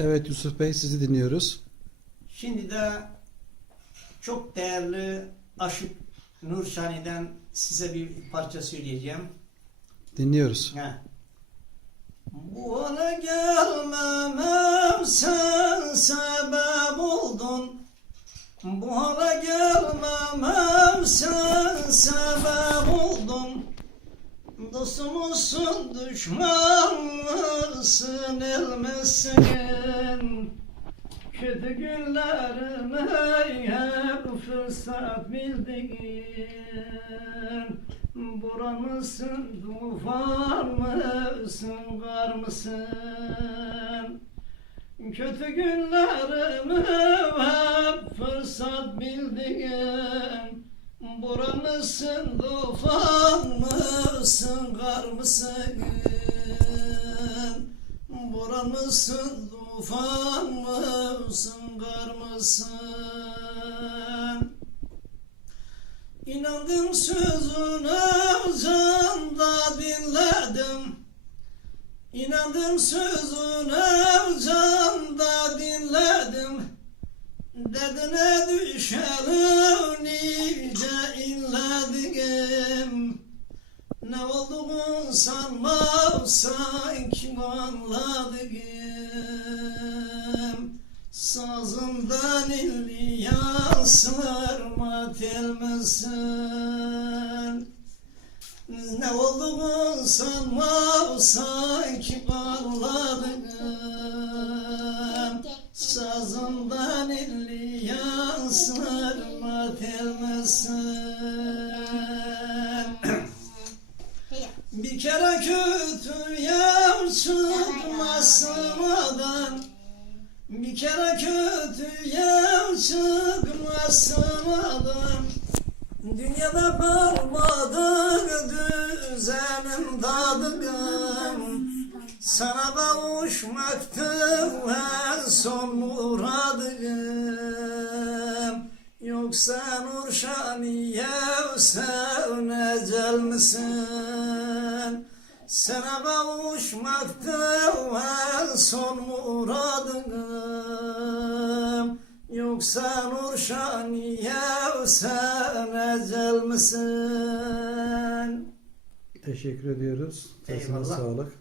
Evet Yusuf Bey sizi dinliyoruz. Şimdi de çok değerli Aşık Nurşani'den size bir parça söyleyeceğim. Dinliyoruz. Ha. Bu ana gelmemem sen Dostumuzsun düşman mısın elmesin. Kötü günlerime hep fırsat bildin. Buran mısın, tufan mısın, kar mısın? Kötü günlerimi hep fırsat bildin. Buran mısın, tufan mısın, kar mısın? Buran mısın, tufan mısın, kar mısın? İnandım sözüne canda dinledim İnandım sözüne canda dinledim Derdine düşelim olduğunu sanma sanki anladım Sazımdan illi yansırma telmesin Ne olduğunu sanma sanki anladım Sazımdan illi yansırma telmesin çıkmasından Bir kere kötü yar çıkmasından Dünyada kalmadı düzenim dadım Sana kavuşmaktı en son muradım Yoksa Nurşaniye sen ecel misin? Sana kavuşmaktı en son muradım Yoksa Nurşaniye sen ecel misin? Teşekkür ediyoruz. Sesine Eyvallah. sağlık.